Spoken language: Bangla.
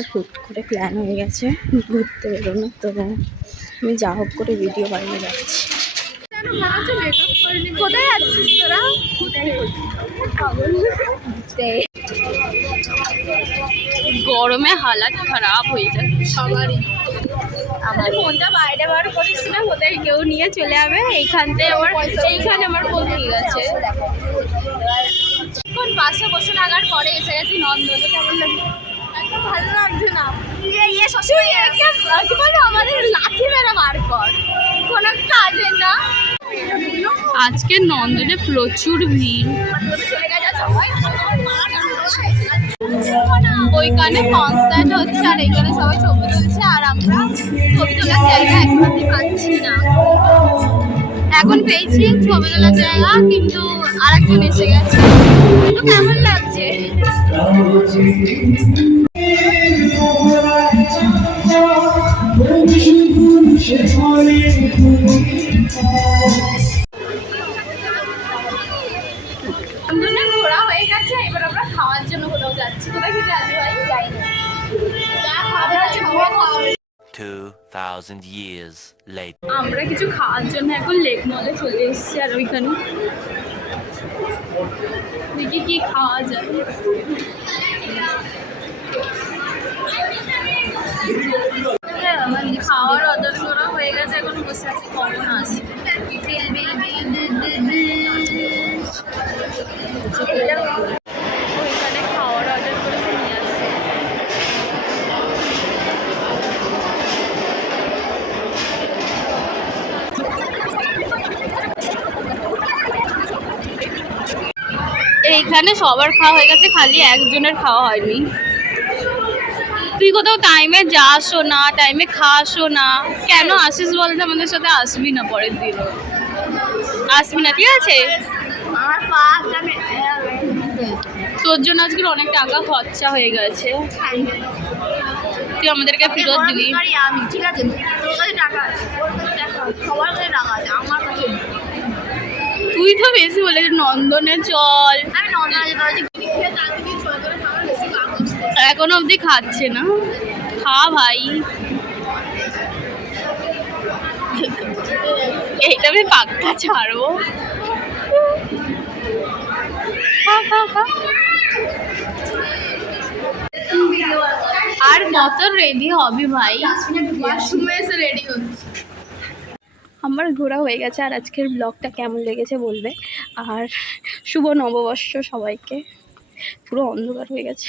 আমার হুট করে প্ল্যান হয়ে গেছে ঘুরতে বেরোনো, তো আমি যা হোক করে ভিডিও বানিয়ে যাচ্ছি। কোথায় যাচ্ছিস তোরা? গরমে হালাত খারাপ হয়ে যাচ্ছে সবারই। আমার ফোনটা বাইরে বার করিস না, কোথায় কেউ নিয়ে চলে যাবে। এইখানে আমার ফোন ঠিক আছে। এখন বাসে বসে লাগার পরে এসে গেছি নন্দনে। কেমন লাগছে? একদম ভালো লাগছে না। কি বলবো, আমাদের লাঠি মেরে বার কর, কোনো কাজের না। আজকে নন্দনে প্রচুর ভিড়। ওইখানে কনসার্ট হচ্ছে আর এইখানে সবাই ছবি তুলছে, আর আমরা ছবি তোলার জায়গা একদমই পাচ্ছি না। এখন পেয়েছি ছবি তোলার জায়গা, কিন্তু আরেকজন এসে গেছে। কিন্তু কেমন লাগছে? ঘোরা হয়ে গেছে, এবার আমরা খাওয়ার জন্য কোথাও যাচ্ছি। কোথায় খেতে আসি ভাই? যাই না, যা খাবে 2000 years later. আমরা কিছু খাওয়ার জন্য এখন লেক মলে চলে এসেছি, আর ওইখানে দেখি কি খাওয়া যায়। খাওয়ার অর্ডার করা হয়ে গেছে, এখন বসে আছি কখন আসি। ওইখানে খাওয়ার অর্ডার করেছে, নিয়ে আসছে। এইখানে সবার খাওয়া হয়ে গেছে, খালি একজনের খাওয়া হয়নি। তুই কোথাও টাইমে যাসও না, টাইমে খাসও না, কেন আসিস বলতে? আমাদের সাথে আসবি না পরের দিন, আসবি না, ঠিক আছে? তোর জন্য আজকে অনেক টাকা খরচা হয়ে গেছে, তুই আমাদেরকে ফেরত দিবি। ঠিক আছে, তুই তো বেশি বলে নন্দনে চল। এখনো অবধি খাচ্ছে না, খা ভাই। এইটা আমি পাক্কা ছাড়বো। আর কত রেডি হবি ভাই? এসে রেডি হচ্ছে। আমার ঘোরা হয়ে গেছে, আর আজকের ব্লগটা কেমন লেগেছে বলবে। আর শুভ নববর্ষ সবাইকে। পুরো অন্ধকার হয়ে গেছে।